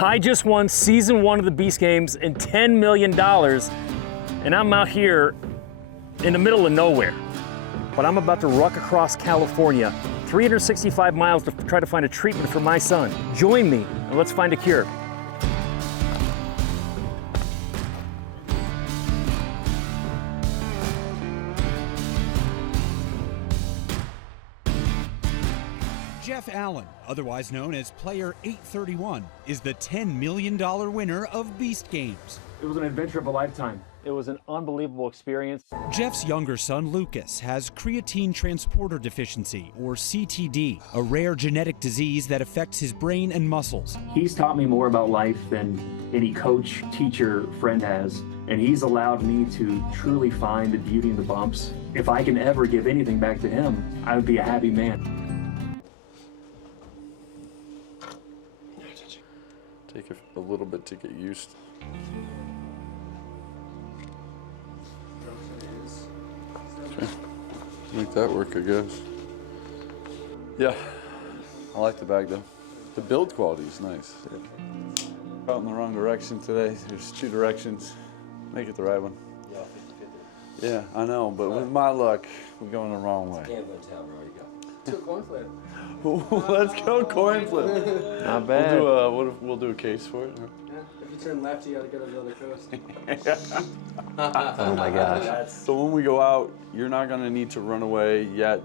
I just won season 1 of the Beast Games and $10 million, and I'm out here in the middle of nowhere. But I'm about to ruck across California, 365 miles to try to find a treatment for my son. Join me and let's find a cure. Jeff Allen, otherwise known as Player 831, is the $10 million winner of Beast Games. It was an adventure of a lifetime. It was an unbelievable experience. Jeff's younger son, Lucas, has creatine transporter deficiency, or CTD, a rare genetic disease that affects his brain and muscles. He's taught me more about life than any coach, teacher, friend has, and he's allowed me to truly find the beauty in the bumps. If I can ever give anything back to him, I would be a happy man. Take a little bit to get used. Okay. Make that work, I guess. Yeah, I like the bag though. The build quality is nice. Out in the wrong direction today. There's 2 directions. Make it the right one. Yeah, I know, but with my luck, we're going the wrong way. Gambling town, bro. You got. Do a coin flip. Let's go coin flip. Not bad. We'll do a case for it. Huh? Yeah. If you turn left, you gotta go to the other coast. Oh my gosh. So when we go out, you're not gonna need to run away yet.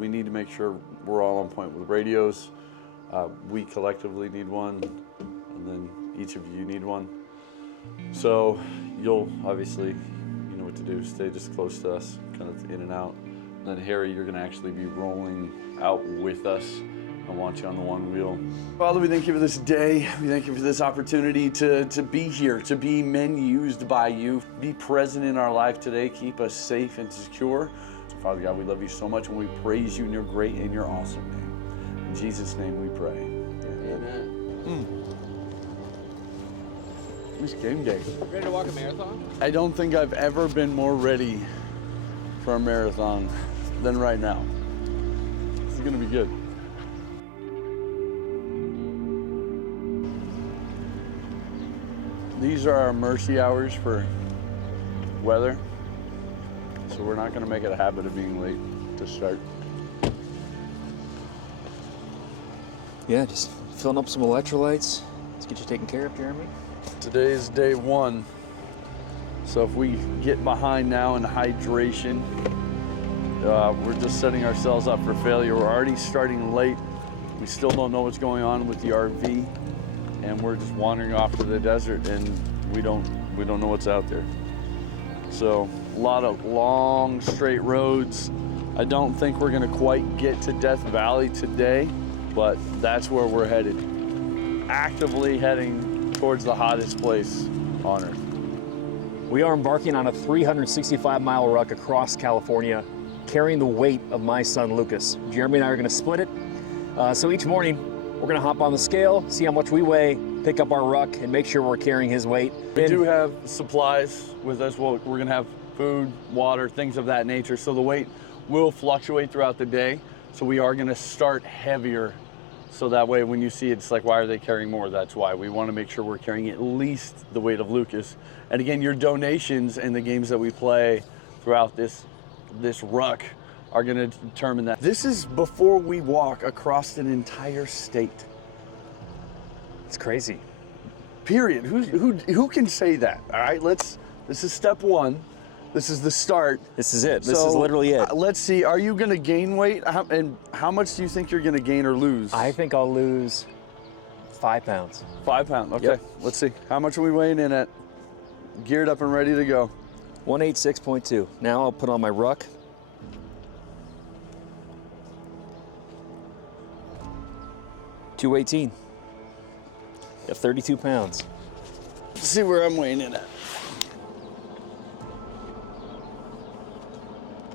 We need to make sure we're all on point with radios. We collectively need one, and then each of you need one. So you'll obviously, you know what to do. Stay just close to us, kind of in and out. And then Harry, you're gonna actually be rolling out with us. I want you on the one wheel. Father, we thank you for this day. We thank you for this opportunity to be here, to be men used by you. Be present in our life today. Keep us safe and secure. So Father God, we love you so much and we praise you in your great and your awesome name. In Jesus' name we pray. Amen. It's game day. Ready to walk a marathon? I don't think I've ever been more ready for a marathon than right now. This is gonna be good. These are our mercy hours for weather, so we're not gonna make it a habit of being late to start. Yeah, just filling up some electrolytes. Let's get you taken care of, Jeremy. Today is day 1, so if we get behind now in hydration, we're just setting ourselves up for failure. We're already starting late. We still don't know what's going on with the RV, and we're just wandering off to the desert, and we don't know what's out there. So a lot of long straight roads. I don't think we're gonna quite get to Death Valley today, but that's where we're headed. Actively heading towards the hottest place on Earth. We are embarking on a 365-mile ruck across California, carrying the weight of my son, Lucas. Jeremy and I are gonna split it. So each morning, we're gonna hop on the scale, see how much we weigh, pick up our ruck, and make sure we're carrying his weight. We do have supplies with us. We're gonna have food, water, things of that nature. So the weight will fluctuate throughout the day. So we are gonna start heavier. So that way when you see it, it's like, why are they carrying more? That's why. We wanna make sure we're carrying at least the weight of Lucas. And again, your donations and the games that we play throughout this ruck are gonna determine that. This is before we walk across an entire state. It's crazy. Period. Who can say that? All right, this is step 1. This is the start. This is it. This is literally it. Let's see, are you gonna gain weight? And how much do you think you're gonna gain or lose? I think I'll lose 5 pounds. 5 pounds, okay. Yep. Let's see, how much are we weighing in at? Geared up and ready to go. 186.2. Now I'll put on my ruck. $218. Got 32 pounds. Let's see where I'm weighing in at.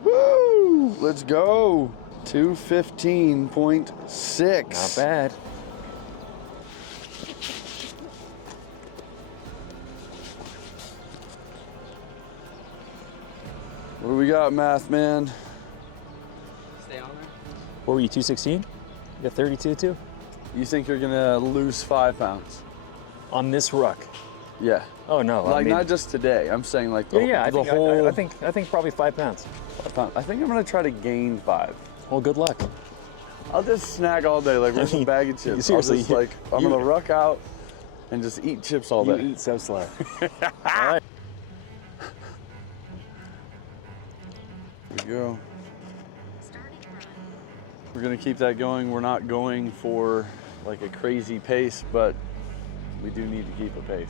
Woo! Let's go. 215.6. Not bad. What do we got, math man? Stay on there. What were you, 216? You got 32 too? You think you're gonna lose 5 pounds? On this Ruck? Yeah. Oh no. Like I mean, not just today. I'm saying like the, yeah, the whole. I think probably 5 pounds. I think I'm gonna try to gain 5. Well, good luck. I'll just snack all day. Like where's a bag of chips? Seriously, I'll just, like I'm gonna ruck out and just eat chips all day. You eat so slow. All right. Here we go. We're gonna keep that going. We're not going for like a crazy pace, but we do need to keep a pace.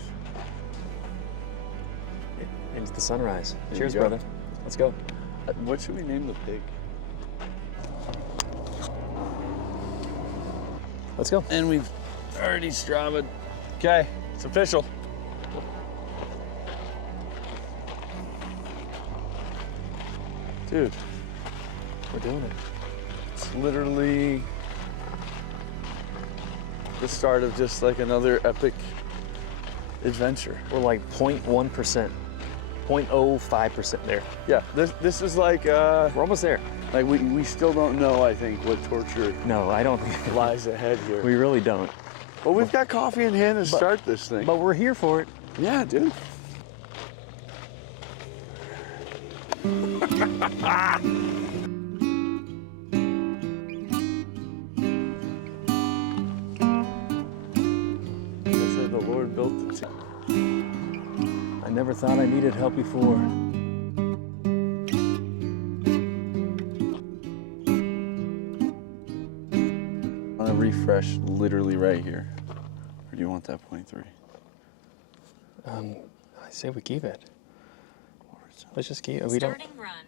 Into the sunrise. There Cheers, you go. brother. Let's go. What should we name the pig? Let's go. And we've already Strava'd. Okay, it's official. Dude, We're doing it. it's literally the start of just like another epic adventure. We're like 0.1%, 0.05% there. Yeah, this is like We're almost there. like we still don't know, I think, what torture No, I don't think lies ahead here. we really don't. Well, we've got coffee in hand to start this thing. But we're here for it. Yeah, dude. The Lord built it. I never thought I needed help before. I'm gonna refresh literally right here. Or do you want that 0.3? I say we keep it. Let's just keep it. We don't. Starting run.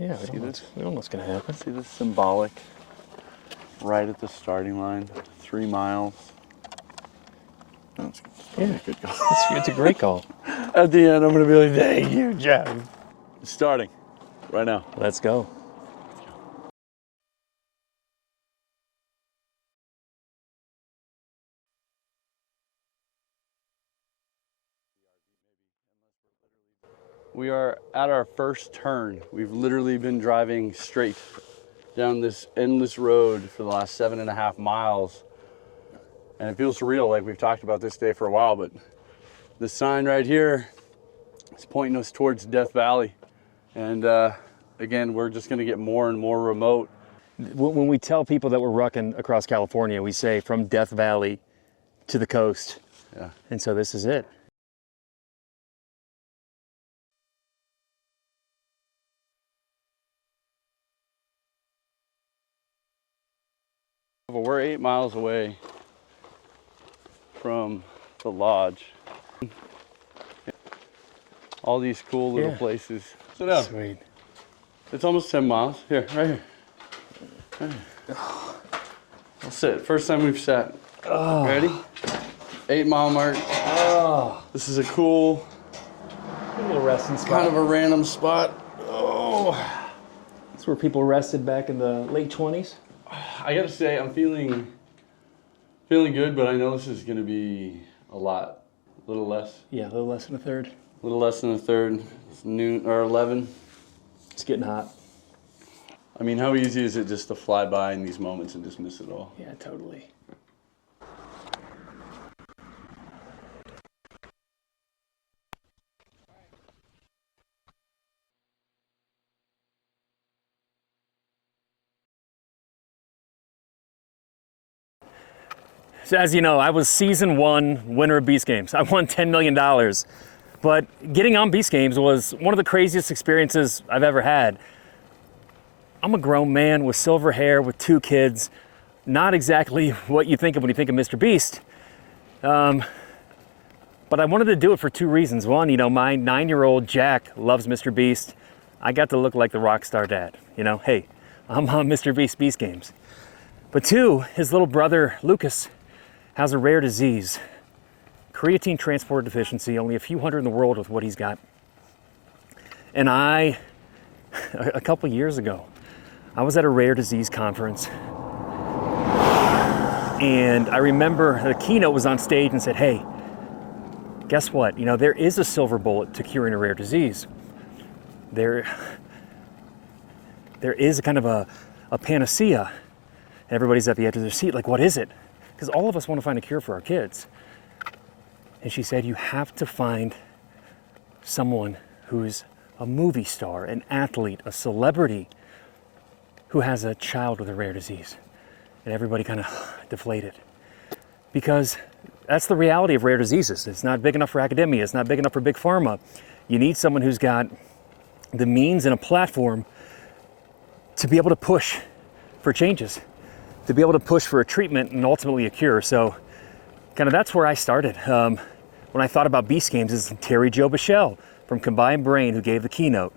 Yeah, we don't know what's gonna happen. See this symbolic right at the starting line, 3 miles. That's probably a good call. It's a great call. At the end, I'm gonna be like, thank you, Jeff. Starting right now. Let's go. We are at our first turn. We've literally been driving straight down this endless road for the last 7.5 miles. And it feels surreal, like we've talked about this day for a while, but the sign right here is pointing us towards Death Valley. And again, we're just gonna get more and more remote. When we tell people that we're rucking across California, we say from Death Valley to the coast. Yeah. And so this is it. But we're 8 miles away from the lodge. All these cool little Yeah. places. Sit down. Sweet. It's almost 10 miles. Here, right here. Right here. I'll sit. First time we've sat. Ready? 8 mile mark. Oh, This is a cool, a little resting spot. kind of a random spot. Oh, That's where people rested back in the late 20s. I gotta say, I'm feeling good, but I know this is gonna be a little less Yeah, a little less than a third. than a third. It's noon or 11. It's getting hot. I mean, how easy is it just to fly by in these moments and just miss it all? Yeah, totally. So as you know, I was season 1 winner of Beast Games. I won $10 million. But getting on Beast Games was one of the craziest experiences I've ever had. I'm a grown man with silver hair, with 2 kids. Not exactly what you think of when you think of Mr. Beast. But I wanted to do it for 2 reasons. One, my 9-year-old Jack loves Mr. Beast. I got to look like the rock star dad. Hey, I'm on Mr. Beast Games. But 2, his little brother, Lucas, has a rare disease. Creatine transport deficiency, only a few hundred in the world with what he's got. And a couple years ago, I was at a rare disease conference. And I remember the keynote was on stage and said, hey, guess what? There is a silver bullet to curing a rare disease. There is a kind of a panacea. Everybody's at the edge of their seat, like, what is it? because all of us want to find a cure for our kids. And she said, you have to find someone who's a movie star, an athlete, a celebrity who has a child with a rare disease. And everybody kind of deflated. Because that's the reality of rare diseases. It's not big enough for academia. It's not big enough for big pharma. You need someone who's got the means and a platform to be able to push for changes, to be able to push for a treatment and ultimately a cure. So kind of that's where I started. When I thought about Beast Games, is Terry Jo Bichelle from Combined Brain who gave the keynote.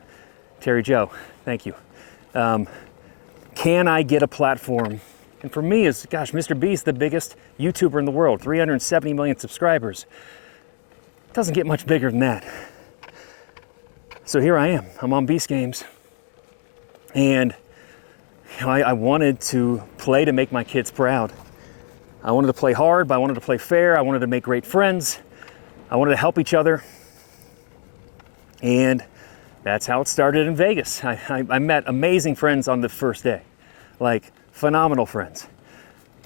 Terry Jo, thank you. Can I get a platform? And for me, is gosh, Mr. Beast, the biggest YouTuber in the world, 370 million subscribers. It doesn't get much bigger than that. So here I am. I'm on Beast Games, and you know, I wanted to play to make my kids proud. I wanted to play hard, but I wanted to play fair. I wanted to make great friends. I wanted to help each other. And that's how it started in Vegas. I met amazing friends on the first day, like phenomenal friends.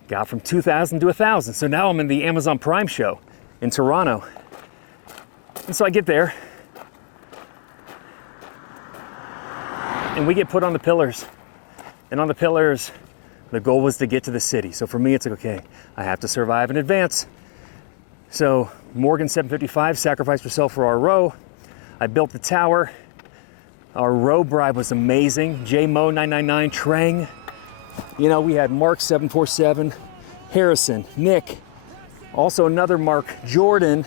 Got from 2,000 to 1,000. So now I'm in the Amazon Prime show in Toronto. And so I get there, and we get put on the pillars. And on the pillars, the goal was to get to the city. So for me, it's like, okay, I have to survive in advance. So Morgan 755 sacrificed herself for our row. I built the tower. Our row bribe was amazing. JMO 999, Trang. You know, we had Mark 747, Harrison, Nick, also another Mark, Jordan.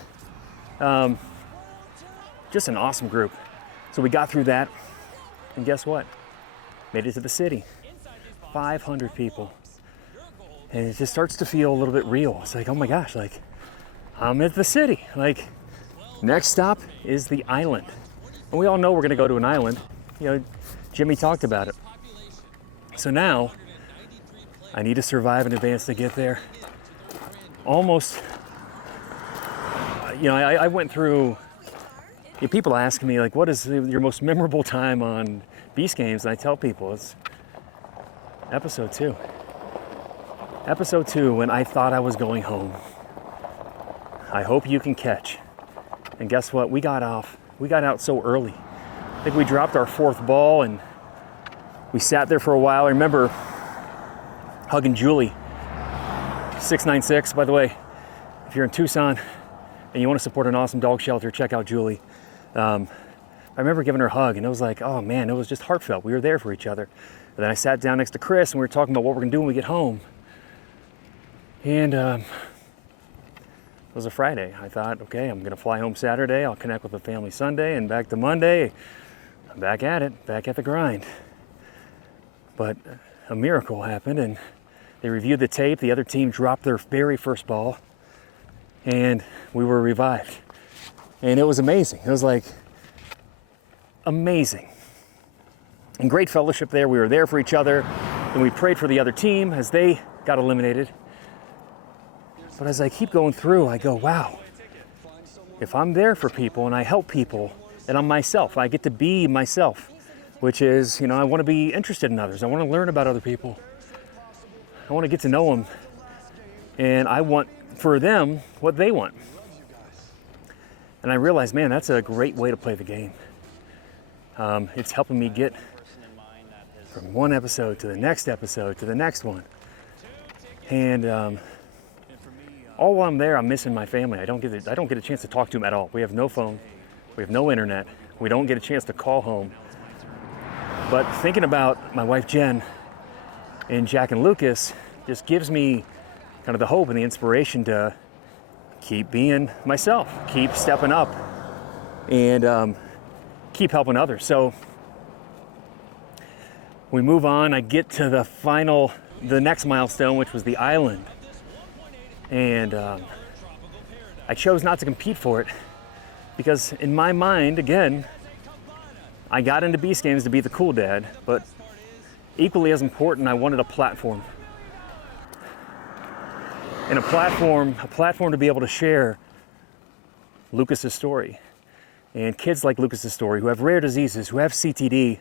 Just an awesome group. So we got through that, and guess what? Made it to the city. 500 people. And it just starts to feel a little bit real. It's like, oh my gosh, like, I'm at the city. Like, next stop is the island. And we all know we're gonna go to an island. You know, Jimmy talked about it. So now, I need to survive in advance to get there. Almost, you know, I went through, you know, people ask me, like, what is your most memorable time on Beast Games? And I tell people, it's episode 2. Episode 2, when I thought I was going home. I hope you can catch. And guess what? We got out so early. I think we dropped our 4th ball and we sat there for a while. I remember hugging Julie, 696, by the way. If you're in Tucson and you want to support an awesome dog shelter, check out Julie. I remember giving her a hug, and it was like, oh man, it was just heartfelt. We were there for each other. And then I sat down next to Chris, and we were talking about what we're gonna do when we get home. And it was a Friday. I thought, okay, I'm gonna fly home Saturday. I'll connect with the family Sunday, and back to Monday. I'm back at it, back at the grind. But a miracle happened, and they reviewed the tape. The other team dropped their very first ball, and we were revived. And it was amazing. It was like amazing. And great fellowship there. We were there for each other, and we prayed for the other team as they got eliminated. But as I keep going through, I go, wow, if I'm there for people and I help people and I'm myself, I get to be myself, which is, you know, I want to be interested in others. I want to learn about other people. I want to get to know them, and I want for them what they want. And I realized, man, that's a great way to play the game. It's helping me get from one episode to the next episode to the next one. And all while I'm there, I'm missing my family. I don't get a chance to talk to them at all. We have no phone. We have no internet. We don't get a chance to call home. But thinking about my wife Jen and Jack and Lucas just gives me kind of the hope and the inspiration to keep being myself, keep stepping up, and keep helping others. So we move on. I get to the next milestone, which was the island. And I chose not to compete for it because in my mind, again, I got into Beast Games to be the cool dad, but equally as important, I wanted a platform. And a platform to be able to share Lucas's story. And kids like Lucas's story who have rare diseases, who have CTD.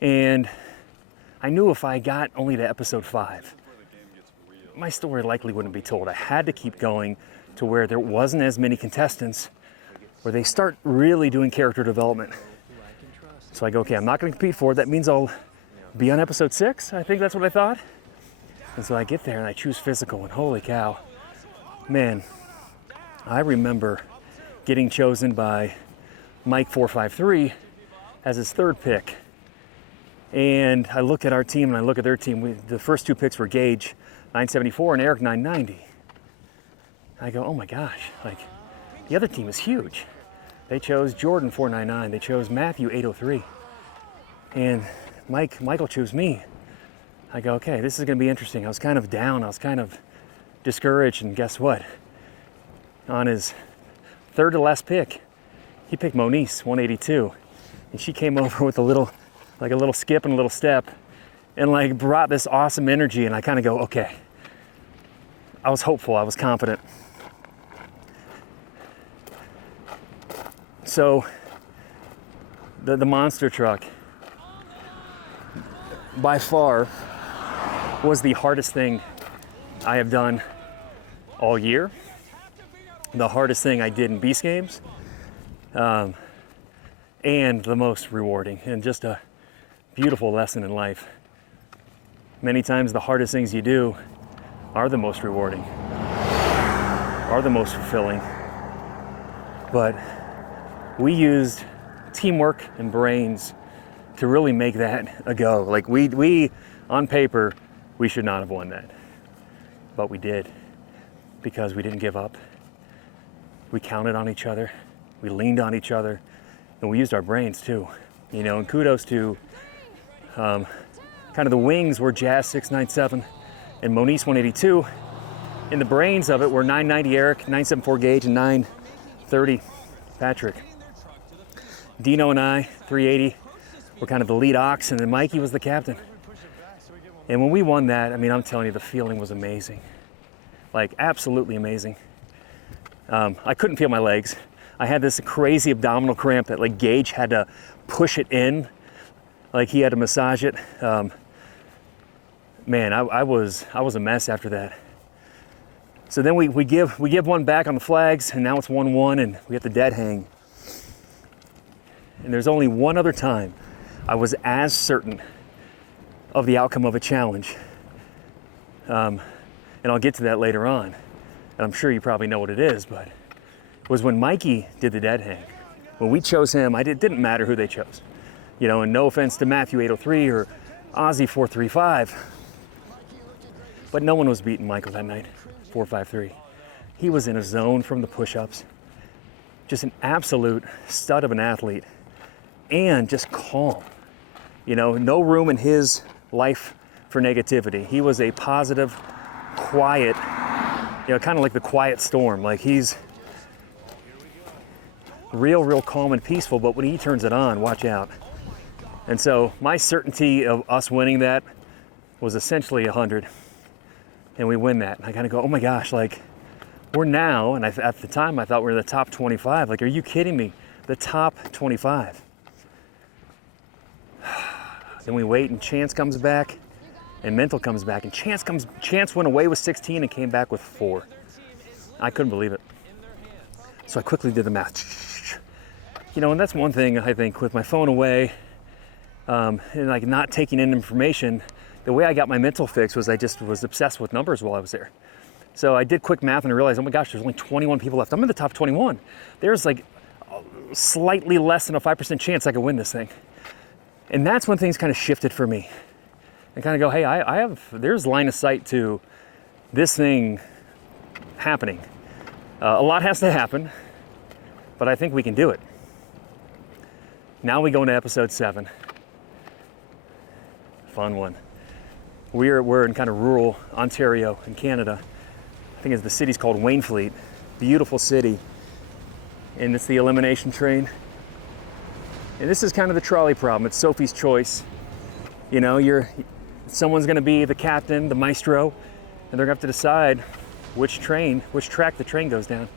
And I knew if I got only to episode 5, my story likely wouldn't be told. I had to keep going to where there wasn't as many contestants, where they start really doing character development. So I go, okay, I'm not going to compete for it. That means I'll be on episode 6. I think that's what I thought. And so I get there and I choose physical, and holy cow, man, I remember getting chosen by Mike 453 as his 3rd pick. And I look at our team and I look at their team. The first 2 picks were Gage 974 and Eric 990. I go, oh my gosh, like the other team is huge. They chose Jordan 499. They chose Matthew 803. And Michael chose me. I go, okay, this is gonna be interesting. I was kind of down, I was kind of discouraged, and guess what? On his 3rd to last pick, he picked Monice 182. And she came over with a little skip and a little step, and like brought this awesome energy, and I kind of go, okay. I was hopeful, I was confident. So the monster truck by far was the hardest thing I have done all year. The hardest thing I did in Beast Games, and the most rewarding, and just a beautiful lesson in life. Many times the hardest things you do are the most rewarding, are the most fulfilling. But we used teamwork and brains to really make that a go. Like we on paper, we should not have won that, but we did, because we didn't give up. We counted on each other, we leaned on each other, and we used our brains too. You know, and kudos to kind of the wings were Jazz 697 and Monice 182. And the brains of it were 990 Eric, 974 Gage, and 930 Patrick. Dino and I, 380, were kind of the lead ox, and then Mikey was the captain. And when we won that, I mean, I'm telling you, the feeling was amazing. Like, absolutely amazing. I couldn't feel my legs. I had this crazy abdominal cramp that like Gage had to push it in, like he had to massage it. Man, I was a mess after that. So then we give one back on the flags, and now it's 1-1, and we have the dead hang. And there's only one other time I was as certain of the outcome of a challenge. And I'll get to that later on. And I'm sure you probably know what it is, but it was when Mikey did the dead hang. When we chose him, it didn't matter who they chose. You know, and no offense to Matthew 803 or Ozzy 435, but no one was beating Michael that night, 453. He was in a zone from the push-ups, just an absolute stud of an athlete, and just calm. You know, no room in his life for negativity. He was a positive, quiet, you know, kind of like the quiet storm. Like he's real calm and peaceful, but when he turns it on, watch out. And so my certainty of us winning that was essentially 100. And we win that. And I kind of go, oh my gosh, like we're now, and at the time I thought we were in the top 25. Like, are you kidding me? The top 25. Then we wait, and Chance comes back, and Mental comes back, and Chance went away with 16 and came back with 4. I couldn't believe it. So I quickly did the math. You know, and that's one thing I think with my phone away, and like not taking in information, the way I got my mental fix was I just was obsessed with numbers while I was there. So I did quick math and I realized, oh my gosh, there's only 21 people left. I'm in the top 21. There's like slightly less than a 5% chance I could win this thing. And that's when things kind of shifted for me. I kind of go, hey, there's line of sight to this thing happening. A lot has to happen, but I think we can do it. Now we go into episode 7. Fun one. We're in kind of rural Ontario in Canada. I think the city's called Wainfleet. Beautiful city. And it's the elimination train. And this is kind of the trolley problem. It's Sophie's choice. You know, someone's gonna be the captain, the maestro, and they're gonna have to decide which track the train goes down.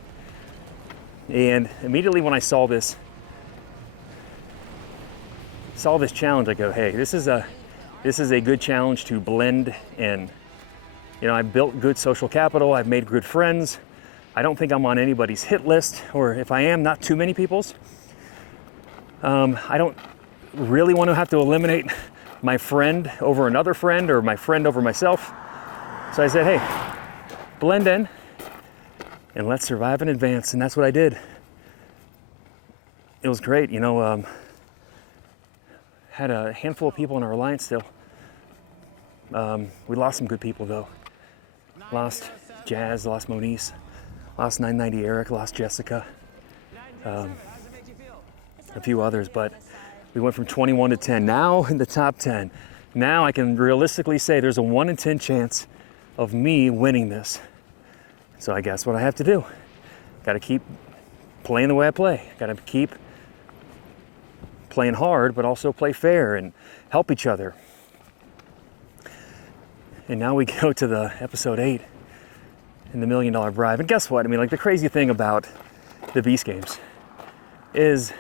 And immediately when I saw this challenge, I go, hey, this is a good challenge to blend in. You know, I've built good social capital, I've made good friends. I don't think I'm on anybody's hit list, or if I am, not too many people's. I don't really want to have to eliminate my friend over another friend or my friend over myself. So I said, hey, blend in and let's survive and advance. And that's what I did. It was great, you know, had a handful of people in our alliance still. We lost some good people though. Lost Jazz, lost Moniz, lost 990 Eric, lost Jessica, a few others, but we went from 21 to 10. Now in the top 10. Now I can realistically say there's a 1 in 10 chance of me winning this. So I guess what I have to do. Got to keep playing the way I play. Got to keep playing hard, but also play fair and help each other. And now we go to the episode 8 and the $1 million bribe. And guess what? I mean, like, the crazy thing about the Beast Games is,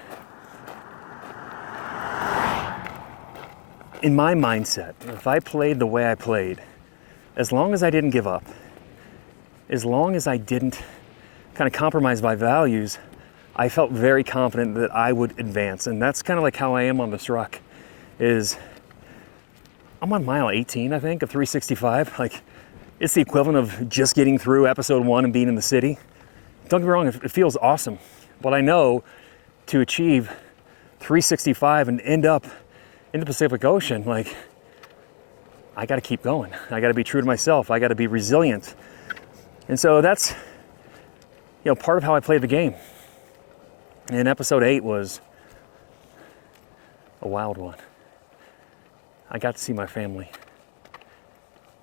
in my mindset, if I played the way I played, as long as I didn't give up, as long as I didn't kind of compromise my values, I felt very confident that I would advance. And that's kind of like how I am on this Ruck, is I'm on mile 18, I think, of 365. Like, it's the equivalent of just getting through episode 1 and being in the city. Don't get me wrong, it feels awesome. But I know to achieve 365 and end up in the Pacific Ocean, like, I gotta keep going. I gotta be true to myself. I gotta be resilient. And so that's, you know, part of how I play the game. And episode 8 was a wild one. I got to see my family.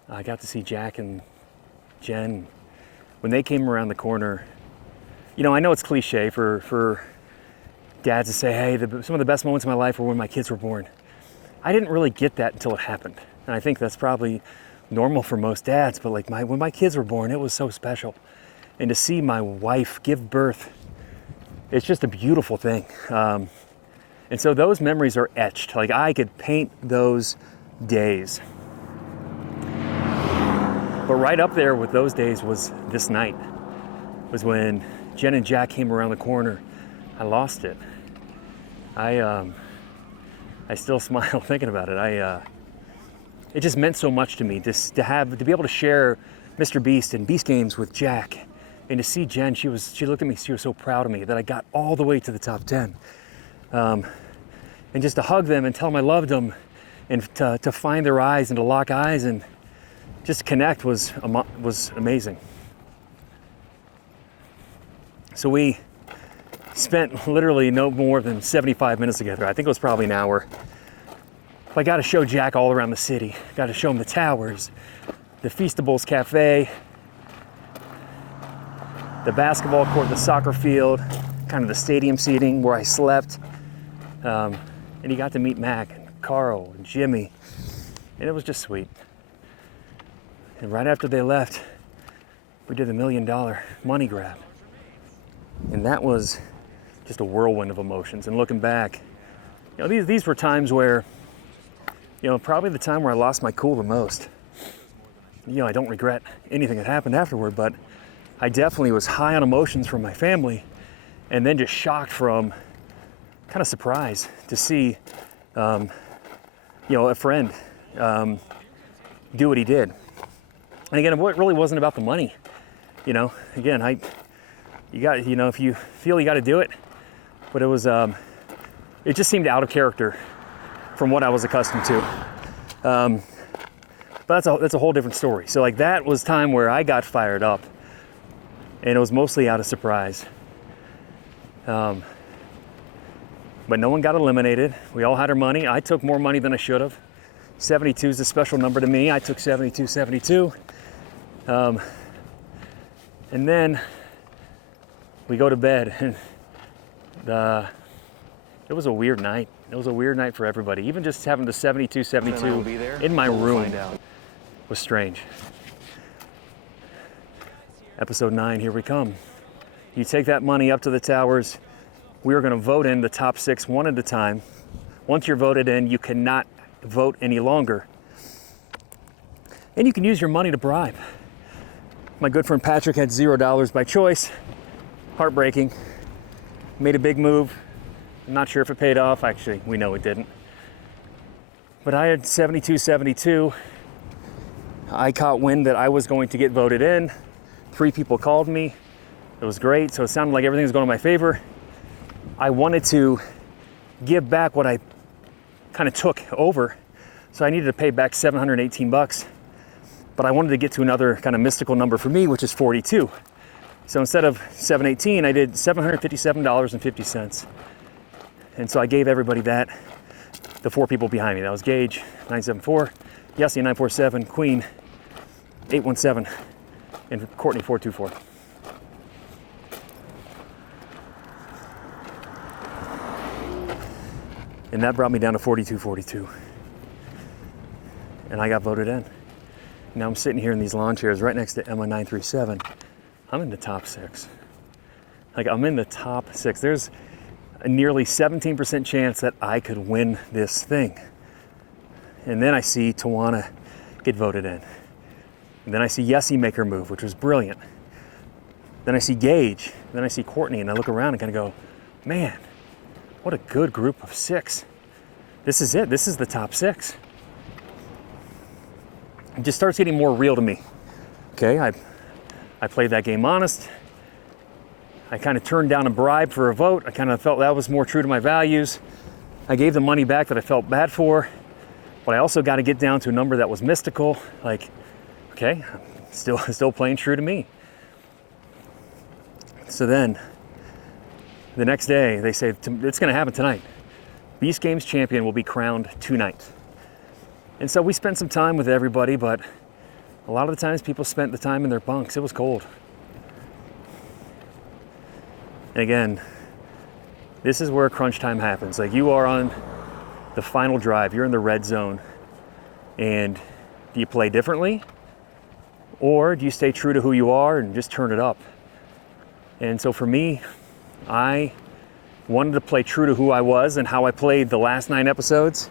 I got to see Jack and Jen. When they came around the corner, you know, I know it's cliche for dads to say, hey, some of the best moments of my life were when my kids were born. I didn't really get that until it happened. And I think that's probably normal for most dads, but like when my kids were born, it was so special. And to see my wife give birth, it's just a beautiful thing. And so those memories are etched. Like, I could paint those days. But right up there with those days was this night, was when Jen and Jack came around the corner. I lost it. I still smile thinking about it. It just meant so much to me to be able to share Mr. Beast and Beast Games with Jack, and to see Jen. She looked at me. She was so proud of me that I got all the way to the top 10. And just to hug them and tell them I loved them, and to find their eyes and to lock eyes and just connect was amazing. So we spent literally no more than 75 minutes together. I think it was probably an hour. I got to show Jack all around the city. Got to show him the towers, the Feastables Cafe, the basketball court, the soccer field, kind of the stadium seating where I slept. And he got to meet Mac and Carl and Jimmy, and it was just sweet. And right after they left, we did the $1 million money grab. And that was just a whirlwind of emotions. And looking back, you know, these were times where, you know, probably the time where I lost my cool the most. You know, I don't regret anything that happened afterward, but I definitely was high on emotions from my family, and then just shocked from kind of surprised to see, you know, a friend do what he did. And again, it really wasn't about the money. You know, again, you got, you know, if you feel you got to do it, but it was, it just seemed out of character from what I was accustomed to. But that's a whole different story. So like, that was time where I got fired up, and it was mostly out of surprise. But no one got eliminated. We all had our money. I took more money than I should have. 72 is a special number to me. I took 72. And then we go to bed, and it was a weird night. It was a weird night for everybody. Even just having the 72 in my room was strange. Episode 9, here we come. You take that money up to the towers. We are going to vote in the top 6 one at a time. Once you're voted in, you cannot vote any longer. And you can use your money to bribe. My good friend Patrick had $0 by choice. Heartbreaking. Made a big move. I'm not sure if it paid off. Actually, we know it didn't. But I had 72-72. I caught wind that I was going to get voted in. 3 people called me. It was great. So it sounded like everything was going in my favor. I wanted to give back what I kind of took over. So I needed to pay back 718 bucks. But I wanted to get to another kind of mystical number for me, which is 42. So instead of 718, I did $757.50. And so I gave everybody that, the 4 people behind me. That was Gage, 974, Yessie, 947, Queen, 817, and Courtney, 424. And that brought me down to 42.42. And I got voted in. Now I'm sitting here in these lawn chairs right next to Emma 937. I'm in the top 6. Like, I'm in the top 6. There's a nearly 17% chance that I could win this thing. And then I see Tawana get voted in. And then I see Yessie make her move, which was brilliant. Then I see Gage. Then I see Courtney, and I look around and kind of go, man, what a good group of 6. This is it. This is the top 6. It just starts getting more real to me. Okay, I played that game honest. I kind of turned down a bribe for a vote. I kind of felt that was more true to my values. I gave the money back that I felt bad for, but I also got to get down to a number that was mystical. Like, okay, still playing true to me. So then, the next day, they say, it's going to happen tonight. Beast Games champion will be crowned tonight. And so we spent some time with everybody, but a lot of the times people spent the time in their bunks. It was cold. And again, this is where crunch time happens. Like, you are on the final drive, you're in the red zone, and do you play differently? Or do you stay true to who you are and just turn it up? And so for me, I wanted to play true to who I was and how I played the last 9 episodes,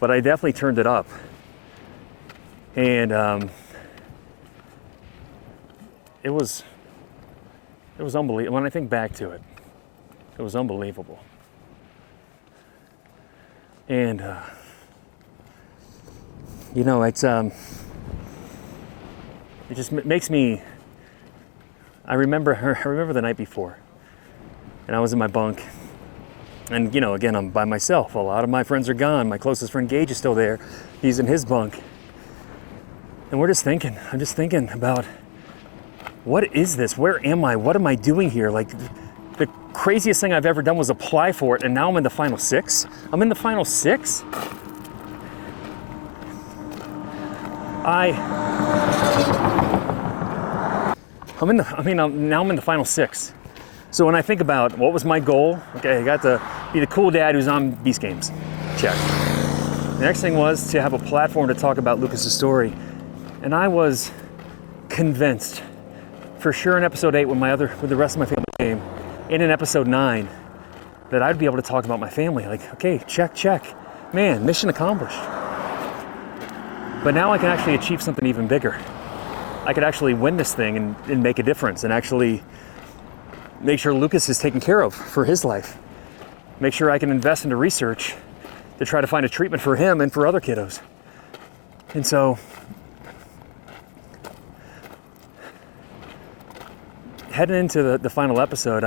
but I definitely turned it up. And it was unbelievable. When I think back to it, it was unbelievable. And you know, it's it just makes me. I remember the night before, and I was in my bunk, and you know, again, I'm by myself. A lot of my friends are gone. My closest friend Gage is still there. He's in his bunk, and we're just thinking. I'm just thinking about, what is this? Where am I? What am I doing here? Like, the craziest thing I've ever done was apply for it, and now I'm in the final 6. I'm in the final 6. Now I'm in the final 6. So when I think about what was my goal, okay, I got to be the cool dad who's on Beast Games. Check. The next thing was to have a platform to talk about Lucas's story. And I was convinced, for sure in episode 8 with the rest of my family came, and in episode 9, that I'd be able to talk about my family. Like, okay, check. Man, mission accomplished. But now I can actually achieve something even bigger. I could actually win this thing and make a difference and actually make sure Lucas is taken care of for his life. Make sure I can invest into research to try to find a treatment for him and for other kiddos. And so, heading into the final episode,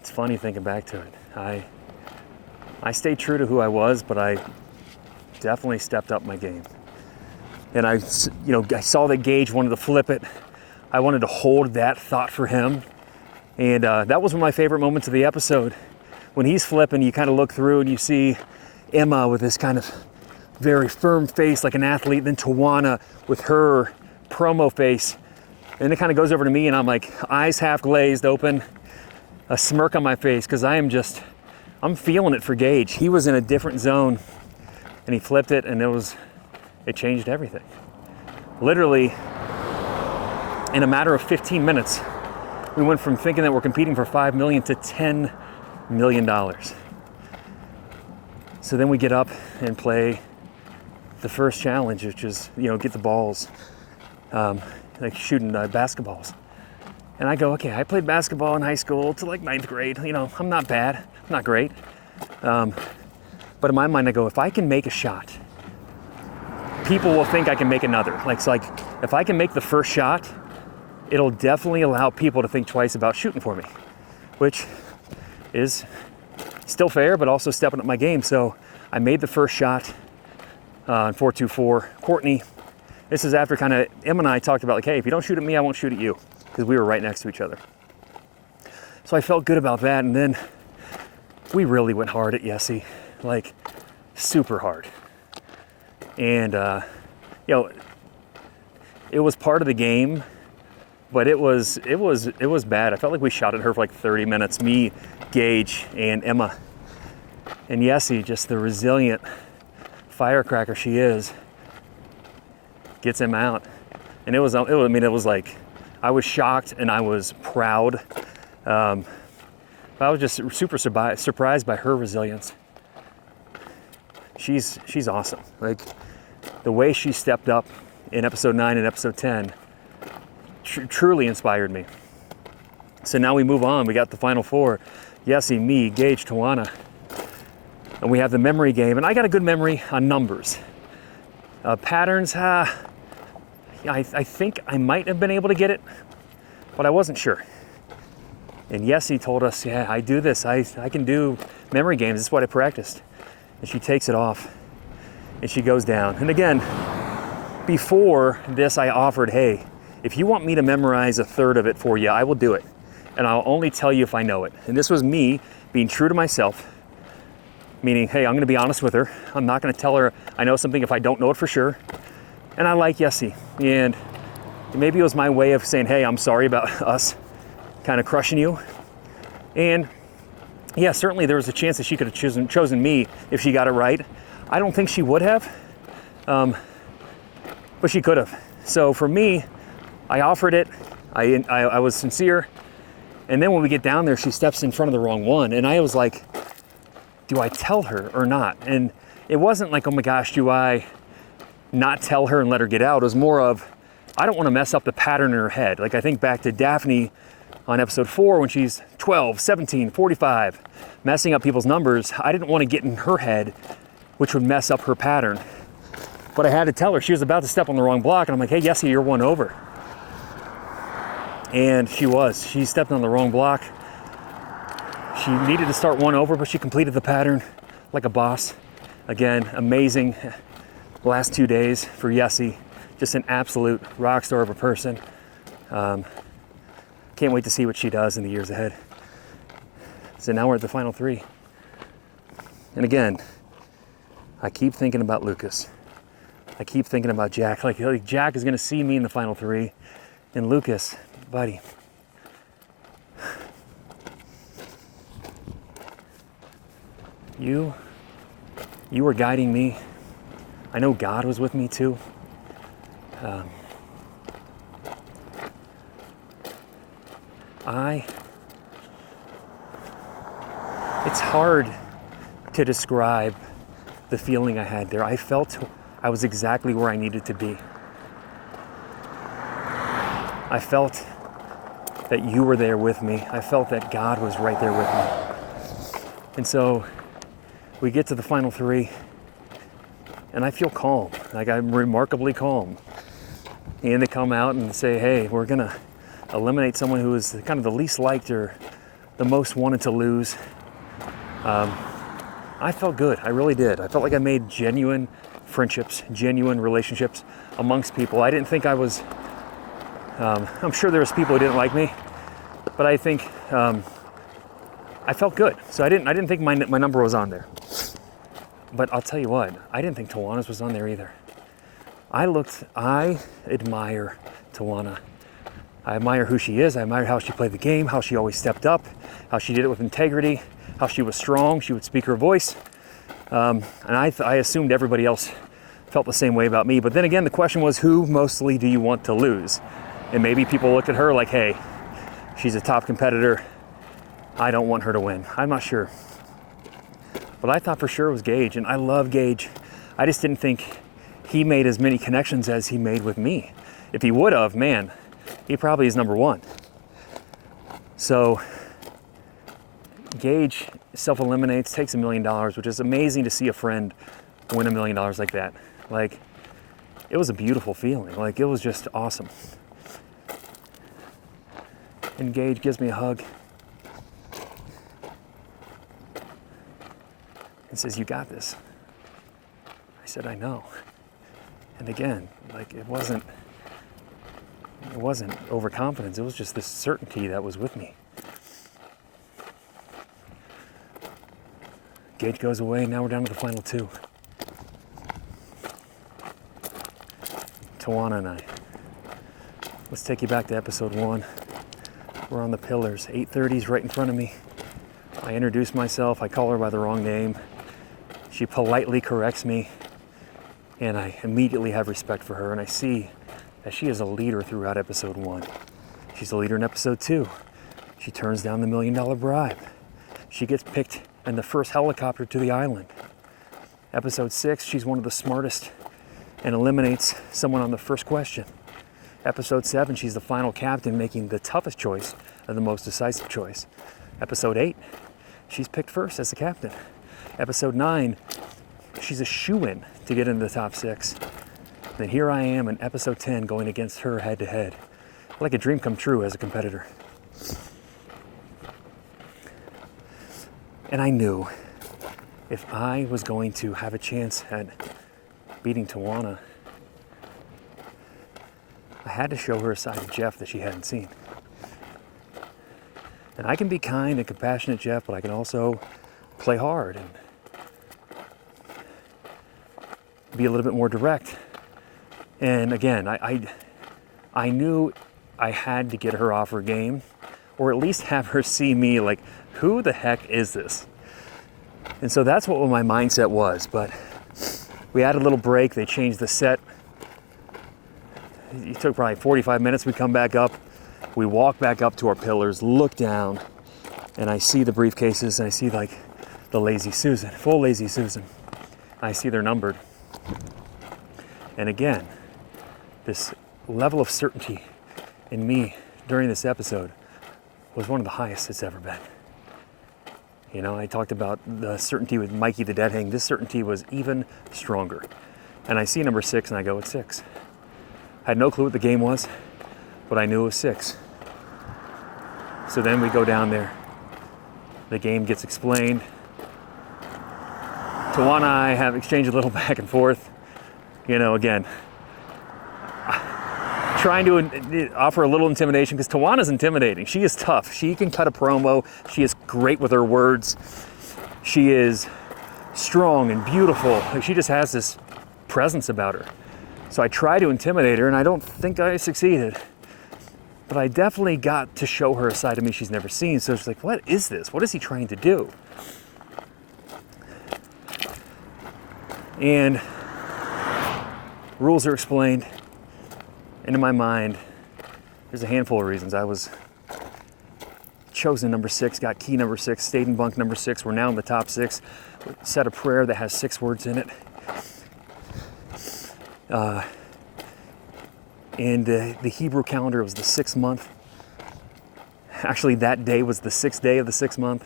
it's funny thinking back to it. I stayed true to who I was, but I definitely stepped up my game. And I saw that Gage wanted to flip it. I wanted to hold that thought for him. And that was one of my favorite moments of the episode. When he's flipping, you kind of look through and you see Emma with this kind of very firm face like an athlete, then Tawana with her promo face. And it kind of goes over to me and I'm like, eyes half glazed open, a smirk on my face, because I'm feeling it for Gage. He was in a different zone and he flipped it, and it changed everything. Literally, in a matter of 15 minutes, we went from thinking that we're competing for $5 million to $10 million. So then we get up and play the first challenge, which is, get the balls, like shooting basketballs. And I go, okay, I played basketball in high school to like 9th grade. I'm not bad, I'm not great. But in my mind, I go, if I can make a shot, people will think I can make another. It's like, if I can make the first shot, it'll definitely allow people to think twice about shooting for me, which is still fair, but also stepping up my game. So I made the first shot in 4-2-4. Courtney, this is after kind of Emma and I talked about, like, hey, if you don't shoot at me, I won't shoot at you, because we were right next to each other. So I felt good about that, and then we really went hard at Yessie, like super hard. And it was part of the game, but it was bad. I felt like we shot at her for like 30 minutes, me, Gage, and Emma. And Yessie, just the resilient firecracker she is, gets him out. And it was like, I was shocked and I was proud. But I was just super surprised by her resilience. She's awesome. Like, the way she stepped up in episode 9 and episode 10 truly inspired me. So now we move on. We got the final 4. Yessie, me, Gage, Tawana. And we have the memory game. And I got a good memory on numbers. Patterns, I think I might have been able to get it, but I wasn't sure. And Yessie told us, yeah, I do this. I can do memory games. This is what I practiced. And she takes it off and she goes down. And again, before this, I offered, hey, if you want me to memorize a third of it for you, I will do it. And I'll only tell you if I know it. And this was me being true to myself, meaning, hey, I'm going to be honest with her. I'm not going to tell her I know something if I don't know it for sure. And I like Yessie. And maybe it was my way of saying, hey, I'm sorry about us kind of crushing you. And yeah, certainly there was a chance that she could have chosen me if she got it right. I don't think she would have, but she could have. So for me, I offered it. I was sincere. And then when we get down there, she steps in front of the wrong one. And I was like, do I tell her or not? And it wasn't like, oh my gosh, do I not tell her and let her get out? It was more of, I don't want to mess up the pattern in her head. Like, I think back to Daphne on episode 4 when she's 12, 17, 45, messing up people's numbers. I didn't want to get in her head, which would mess up her pattern. But I had to tell her. She was about to step on the wrong block, and I'm like, hey, Yessie, you're 1 over. And she was. She stepped on the wrong block. She needed to start 1 over, but she completed the pattern like a boss. Again, amazing last 2 days for Yessie. Just an absolute rock star of a person. Can't wait to see what she does in the years ahead. So now we're at the final 3. And again, I keep thinking about Lucas. I keep thinking about Jack. Like Jack is going to see me in the final 3. And Lucas, buddy, you were guiding me. I know God was with me too. It's hard to describe the feeling I had there. I felt I was exactly where I needed to be. I felt that you were there with me. I felt that God was right there with me. And so we get to the final 3, and I feel calm. Like, I'm remarkably calm. And they come out and say, hey, we're gonna eliminate someone who is kind of the least liked or the most wanted to lose. I felt good. I really did. I felt like I made genuine friendships, genuine relationships amongst people. I didn't think I was, I'm sure there was people who didn't like me, but I think I felt good. So I didn't think my number was on there. But I'll tell you what, I didn't think Tawana's was on there either. I admire Tawana. I admire who she is. I admire how she played the game, how she always stepped up, how she did it with integrity, how she was strong. She would speak her voice. And I assumed everybody else felt the same way about me. But then again, the question was, who mostly do you want to lose? And maybe people looked at her like, hey, she's a top competitor. I don't want her to win. I'm not sure. But I thought for sure it was Gage, and I love Gage. I just didn't think he made as many connections as he made with me. If he would have, man, he probably is number one. So Gage self-eliminates, takes $1 million, which is amazing to see a friend win $1 million like that. Like, it was a beautiful feeling. Like, it was just awesome. And Gage gives me a hug and says, "You got this." I said, "I know." And again, like, it wasn't overconfidence. It was just this certainty that was with me. Gage goes away. Now we're down to the final two. Tawana and I. Let's take you back to episode 1. We're on the pillars. 8:30's right in front of me. I introduce myself. I call her by the wrong name. She politely corrects me, and I immediately have respect for her, and I see that she is a leader throughout episode 1. She's a leader in episode 2. She turns down the $1 million bribe. She gets picked in the first helicopter to the island. Episode 6, she's one of the smartest and eliminates someone on the first question. Episode 7, she's the final captain, making the toughest choice and the most decisive choice. Episode 8, she's picked first as the captain. Episode 9, she's a shoo-in to get into the top 6. Then here I am in episode 10 going against her head to head. Like a dream come true as a competitor. And I knew if I was going to have a chance at beating Tawana, I had to show her a side of Jeff that she hadn't seen. And I can be kind and compassionate, Jeff, but I can also play hard and be a little bit more direct. And again, I knew I had to get her off her game, or at least have her see me like, who the heck is this? And so that's what my mindset was. But we had a little break. They changed the set. It took probably 45 minutes. We come back up. We walk back up to our pillars, look down, and I see the briefcases, and I see like the Lazy Susan, full Lazy Susan. I see they're numbered. And again, this level of certainty in me during this episode was one of the highest it's ever been. You know, I talked about the certainty with Mikey the Dead Hang. This certainty was even stronger. And I see number 6 and I go, it's 6. I had no clue what the game was, but I knew it was 6. So then we go down there. The game gets explained. Tawana and I have exchanged a little back and forth. You know, again, trying to offer a little intimidation, because Tawana's intimidating. She is tough. She can cut a promo. She is great with her words. She is strong and beautiful. Like, she just has this presence about her. So I try to intimidate her, and I don't think I succeeded. But I definitely got to show her a side of me she's never seen. So she's like, what is this? What is he trying to do? And rules are explained. And in my mind, there's a handful of reasons. I was chosen number 6, got key number 6, stayed in bunk number 6. We're now in the top 6. Said a prayer that has 6 words in it. And the Hebrew calendar was the 6th month. Actually, that day was the 6th day of the 6th month.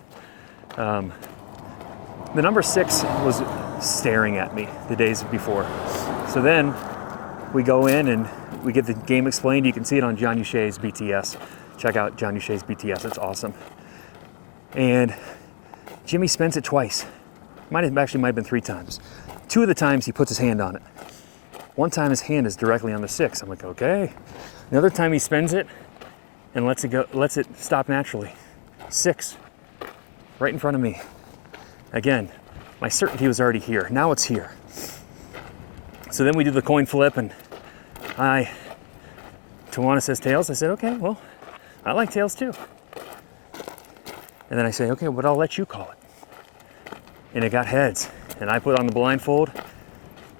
The number 6 was staring at me the days before. So then we go in and we get the game explained. You can see it on John Uche's BTS. Check out John Uche's BTS, it's awesome. And Jimmy spends it twice. Might have been 3 times. 2 of the times he puts his hand on it. One time his hand is directly on the 6. I'm like, okay. Another time he spins it and lets it stop naturally. 6, right in front of me. Again, my certainty was already here. Now it's here. So then we do the coin flip, and Tawana says tails. I said, okay, well, I like tails too. And then I say, okay, but I'll let you call it. And it got heads. And I put on the blindfold,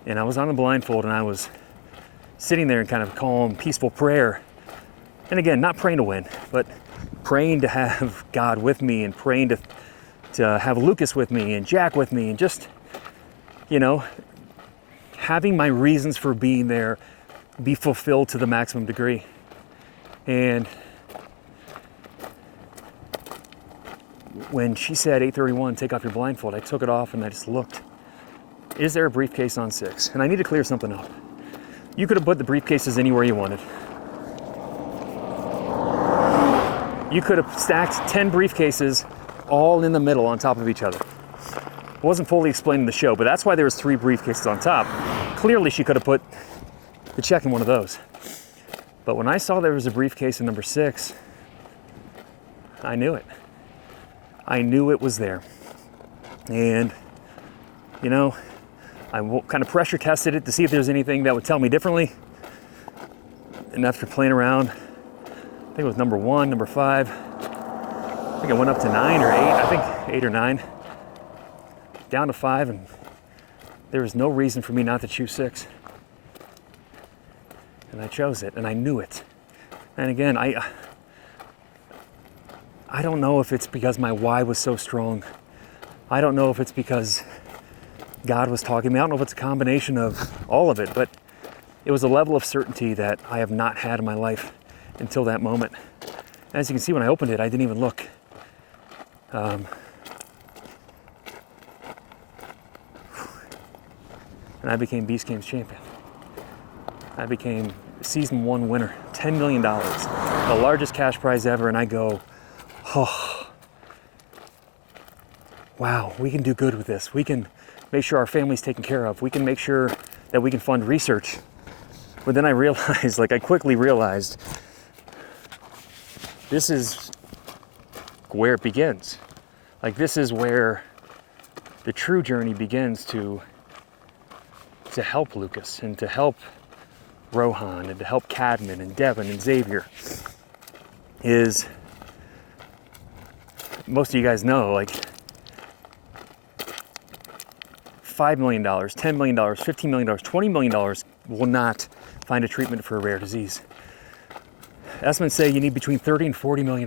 and I was on the blindfold, and I was sitting there in kind of calm, peaceful prayer. And again, not praying to win, but praying to have God with me, and praying to have Lucas with me and Jack with me, and just, you know, having my reasons for being there be fulfilled to the maximum degree. And when she said 8:31, take off your blindfold, I took it off and I just looked. Is there a briefcase on 6? And I need to clear something up. You could have put the briefcases anywhere you wanted. You could have stacked 10 briefcases all in the middle on top of each other. It wasn't fully explained in the show, but that's why there was 3 briefcases on top. Clearly she could have put the check in one of those. But when I saw there was a briefcase in number 6, I knew it. I knew it was there. And, you know, I kind of pressure tested it to see if there's anything that would tell me differently. And after playing around, I think it was number 1, number 5. I think I went up to 9 or 8. I think 8 or 9. Down to 5, and there was no reason for me not to choose 6. And I chose it, and I knew it. And again, I don't know if it's because my why was so strong. I don't know if it's because God was talking to me. I don't know if it's a combination of all of it, but it was a level of certainty that I have not had in my life until that moment. As you can see, when I opened it, I didn't even look. And I became Beast Games champion. I became season 1 winner, $10 million, the largest cash prize ever, and I go, oh, wow, we can do good with this. We can make sure our family's taken care of. We can make sure that we can fund research. But then I realized, I quickly realized, this is where it begins. This is where the true journey begins to help Lucas and to help Rohan and to help Cadman and Devin and Xavier. Is, most of you guys know, $5 million, $10 million, $15 million, $20 million will not find a treatment for a rare disease. Estimates say you need between $30 and $40 million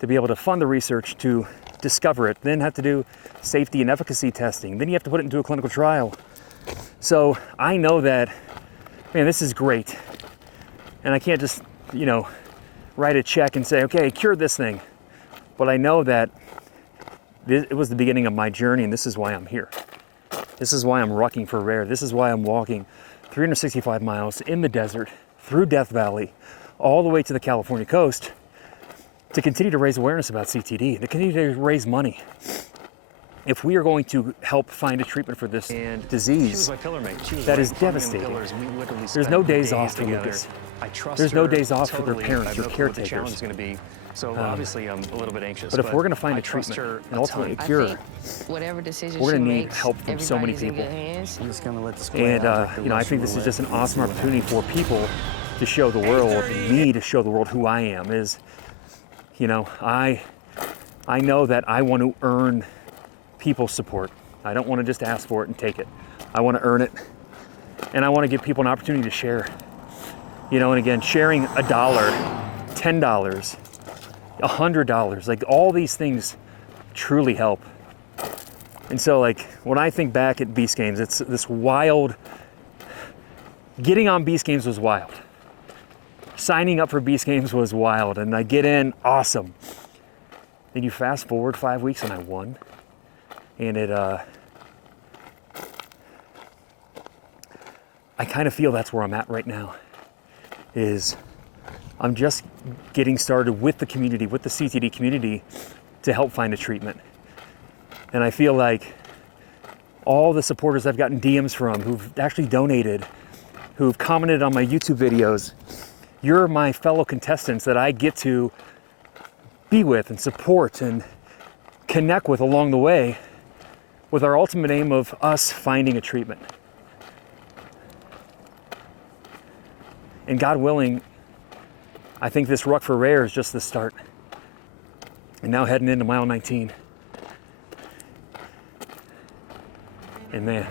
to be able to fund the research to discover it, then have to do safety and efficacy testing, then you have to put it into a clinical trial. So I know that, man, this is great. And I can't just, write a check and say, okay, cure this thing. But I know that it was the beginning of my journey, and this is why I'm here. This is why I'm rucking for rare. This is why I'm walking 365 miles in the desert, through Death Valley, all the way to the California coast to continue to raise awareness about CTD, to continue to raise money. If we are going to help find a treatment for this disease that is devastating, there's no days off for Lucas. There's no days off for their parents or caretakers. So obviously I'm a little bit anxious. But if we're going to find a treatment and ultimately a cure, whatever decision we're going to she need makes, help from so many people. I'm just going to let this go. And I think this is just an awesome opportunity for people to show the world, me to show the world who I am. I know that I want to earn people's support. I don't want to just ask for it and take it. I want to earn it, and I want to give people an opportunity to share. And again, sharing $1, $10, $100, all these things truly help. And so when I think back at Beast Games, it's this wild, getting on Beast Games was wild. Signing up for Beast Games was wild, and I get in, awesome. Then you fast forward 5 weeks and I won. And I kind of feel that's where I'm at right now, is I'm just getting started with the community, with the CTD community, to help find a treatment. And I feel like all the supporters I've gotten DMs from, who've actually donated, who've commented on my YouTube videos, you're my fellow contestants that I get to be with and support and connect with along the way, with our ultimate aim of us finding a treatment. And God willing, I think this Ruck for Rare is just the start. And now heading into mile 19. And man,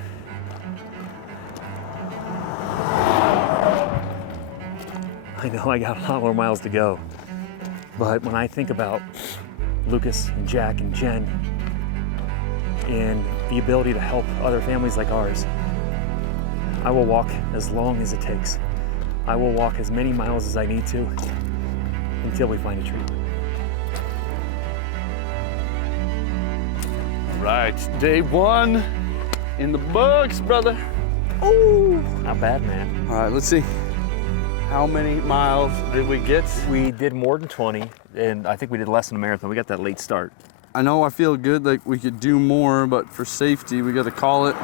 I know I got a lot more miles to go. But when I think about Lucas and Jack and Jen and the ability to help other families like ours, I will walk as long as it takes. I will walk as many miles as I need to until we find a treatment. Right, day 1 in the books, brother. Oh, not bad, man. All right, let's see. How many miles did we get? We did more than 20, and I think we did less than a marathon. We got that late start. I know I feel good, like we could do more, but for safety, we got to call it.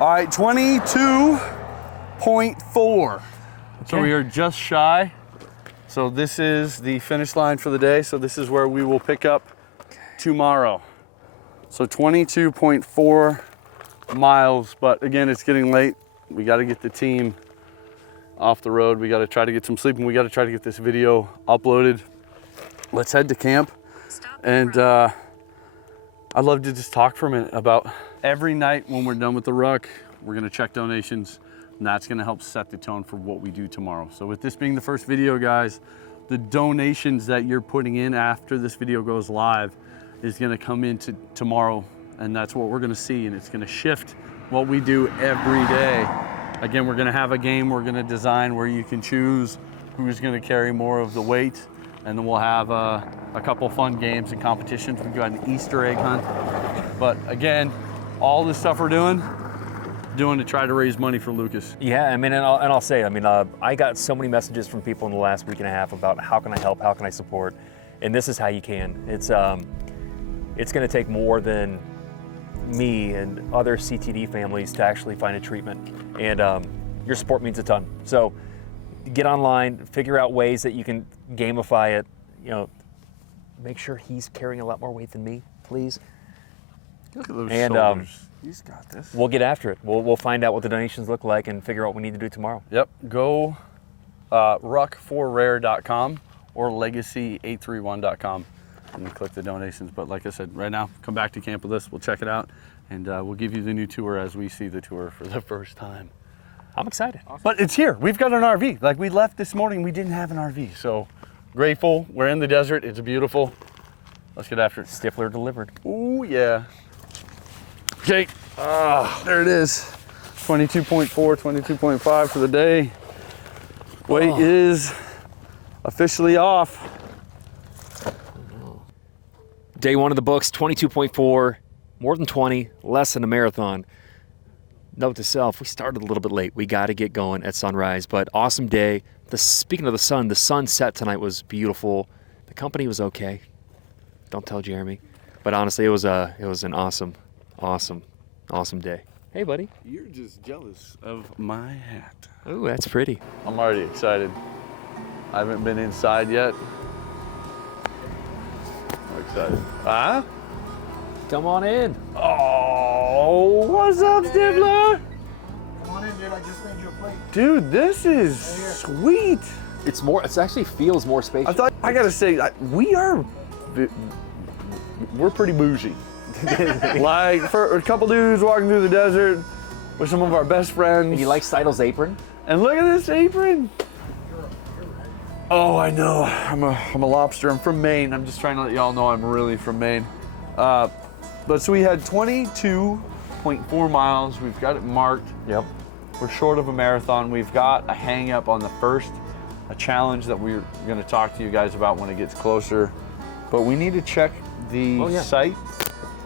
All right, 22.4. So we are just shy. So this is the finish line for the day. So this is where we will pick up tomorrow. So 22.4 miles, but again, it's getting late. We got to get the team off the road. We got to try to get some sleep, and we got to try to get this video uploaded. Let's head to camp. And I'd love to just talk for a minute about every night when we're done with the ruck, we're gonna check donations, and that's gonna help set the tone for what we do tomorrow. So with this being the first video, guys, the donations that you're putting in after this video goes live is gonna come into tomorrow, and that's what we're gonna see, and it's gonna shift what we do every day. Again, we're gonna have a game we're gonna design where you can choose who's gonna carry more of the weight, and then we'll have a couple fun games and competitions. We've got an Easter egg hunt. But again, all this stuff we're doing to try to raise money for Lucas. Yeah, I mean, and I'll say, I mean, I got so many messages from people in the last week and a half about how can I help, how can I support, and this is how you can. It's going to take more than me and other CTD families to actually find a treatment, and your support means a ton. So get online, figure out ways that you can gamify it. You know, make sure he's carrying a lot more weight than me, please. Look at those and shoulders. He's got this. We'll get after it. We'll find out what the donations look like and figure out what we need to do tomorrow. Yep. Go ruck4rare.com or legacy831.com and click the donations. But like I said, right now, come back to camp with us. We'll check it out, and we'll give you the new tour as we see the tour for the first time. I'm excited. Awesome. But it's here. We've got an RV. Like, we left this morning, we didn't have an RV. So grateful. We're in the desert. It's beautiful. Let's get after it. Stifler delivered. Oh, yeah. Okay. There it is. 22.4, 22.5 for the day. Weight is officially off. Day 1 of the books, 22.4, more than 20, less than a marathon. Note to self, we started a little bit late. We got to get going at sunrise, but awesome day. Speaking of the sunset tonight was beautiful. The company was okay. Don't tell Jeremy. But honestly, it was an awesome day. Hey, buddy. You're just jealous of my hat. Ooh, that's pretty. I'm already excited. I haven't been inside yet. I'm excited. Huh? Come on in. Oh, what's up, Stifler? Come on in, dude. I just made you a plate. Dude, this is sweet. It actually feels more spacious. I gotta say, we're pretty bougie. Like, for a couple dudes walking through the desert with some of our best friends. And you like Seidel's apron? And look at this apron. Oh, I know. I'm a lobster. I'm from Maine. I'm just trying to let y'all know I'm really from Maine. But so we had 22.4 miles. We've got it marked. Yep. We're short of a marathon. We've got a hang up on the first, a challenge that we're going to talk to you guys about when it gets closer. But we need to check the site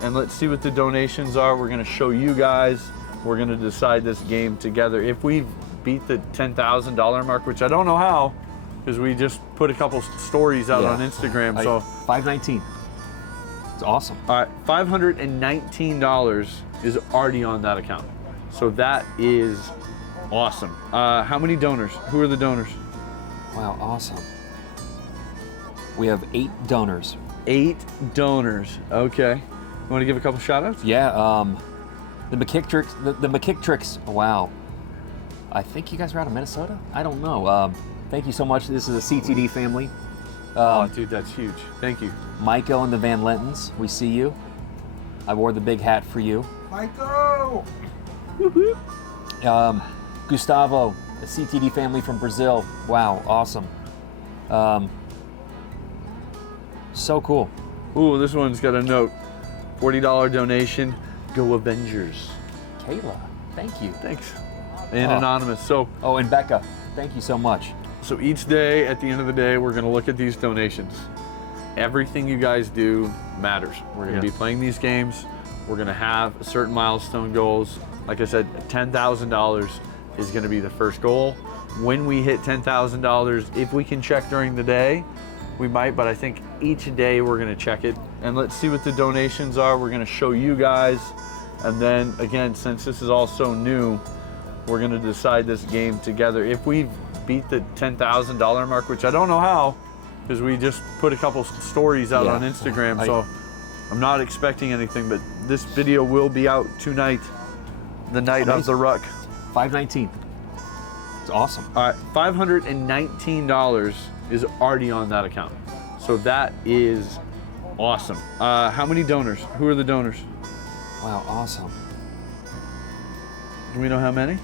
and let's see what the donations are. We're going to show you guys. We're going to decide this game together. If we beat the $10,000 mark, which I don't know how, because we just put a couple stories out on Instagram. So 519. It's awesome. All right, $519 is already on that account. So that is awesome. How many donors? Who are the donors? Wow, awesome. We have 8 donors. 8 donors. Okay. You want to give a couple shout outs? Yeah, the McKicktricks, wow. I think you guys are out of Minnesota? I don't know. Thank you so much. This is a CTD family. Oh, dude, that's huge. Thank you. Michael and the Van Lentons, we see you. I wore the big hat for you. Michael! Gustavo, a CTD family from Brazil. Wow, awesome. So cool. Ooh, this one's got a note. $40 donation. Go Avengers. Kayla, thank you. Thanks. Anonymous. So, Oh, and Becca, thank you so much. so each day, at the end of the day, we're gonna look at these donations. Everything you guys do matters. We're gonna be playing these games. We're gonna have certain milestone goals. Like I said, $10,000 is gonna be the first goal. When we hit $10,000, if we can check during the day, we might, but I think each day we're gonna check it. And let's see what the donations are. We're gonna show you guys. And then again, since this is all so new, we're gonna decide this game together. If we beat the $10,000 mark, which I don't know how, because we just put a couple stories out on Instagram, so I'm not expecting anything, but this video will be out tonight, the night of the Ruck. 519. It's awesome. All right, $519 is already on that account. So that is awesome. How many donors? Who are the donors? Wow, awesome. Do we know how many?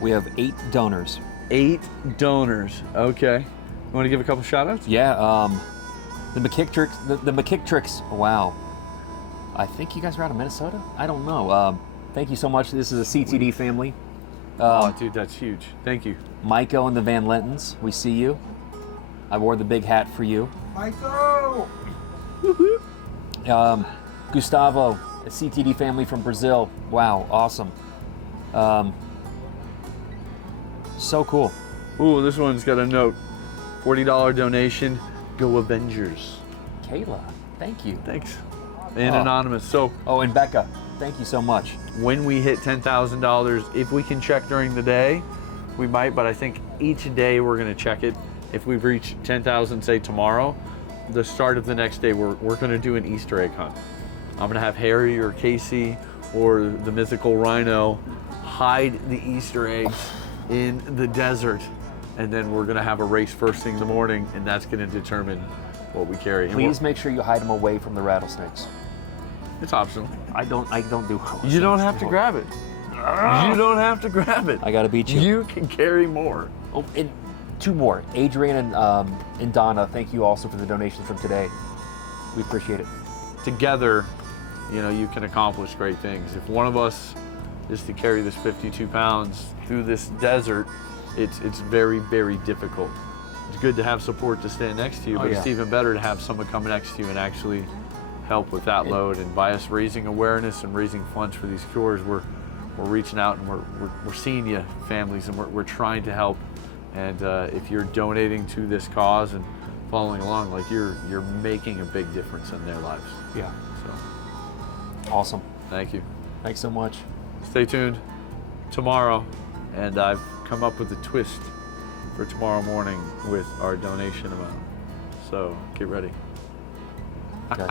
We have 8 donors. 8 donors, okay. You wanna give a couple shout outs? Yeah, the McKick-Tricks, wow. I think you guys are out of Minnesota? I don't know. Thank you so much. This is a CTD family. Oh, dude, that's huge. Thank you. Michael and the Van Lentons, we see you. I wore the big hat for you. Michael! Gustavo, a CTD family from Brazil. Wow, awesome. So cool. Ooh, this one's got a note. $40 donation. Go Avengers. Kayla, thank you. Thanks. And Anonymous. So, Oh, and Becca, thank you so much. when we hit $10,000, if we can check during the day, we might, but I think each day we're gonna check it. If we've reached 10,000, say tomorrow, the start of the next day, we're gonna do an Easter egg hunt. I'm gonna have Harry or Casey or the mythical Rhino hide the Easter eggs in the desert, and then we're gonna have a race first thing in the morning, and that's gonna determine what we carry. And Please make sure you hide them away from the rattlesnakes. it's optional. I don't do. You don't have to grab it. You don't have to grab it. I gotta beat you. You can carry more. Oh, and 2 more. Adrian and Donna, thank you also for the donations from today. We appreciate it. Together, you know, you can accomplish great things. If one of us is to carry this 52 pounds through this desert, it's very, very difficult. It's good to have support to stand next to you, but it's even better to have someone come next to you and actually help with that load. And by us raising awareness and raising funds for these cures, we're reaching out and we're seeing you, families, and we're trying to help. And if you're donating to this cause and following along, like you're making a big difference in their lives. Yeah. So, Awesome. thank you. Thanks so much. Stay tuned tomorrow, and I've come up with a twist for tomorrow morning with our donation amount. So get ready. Okay.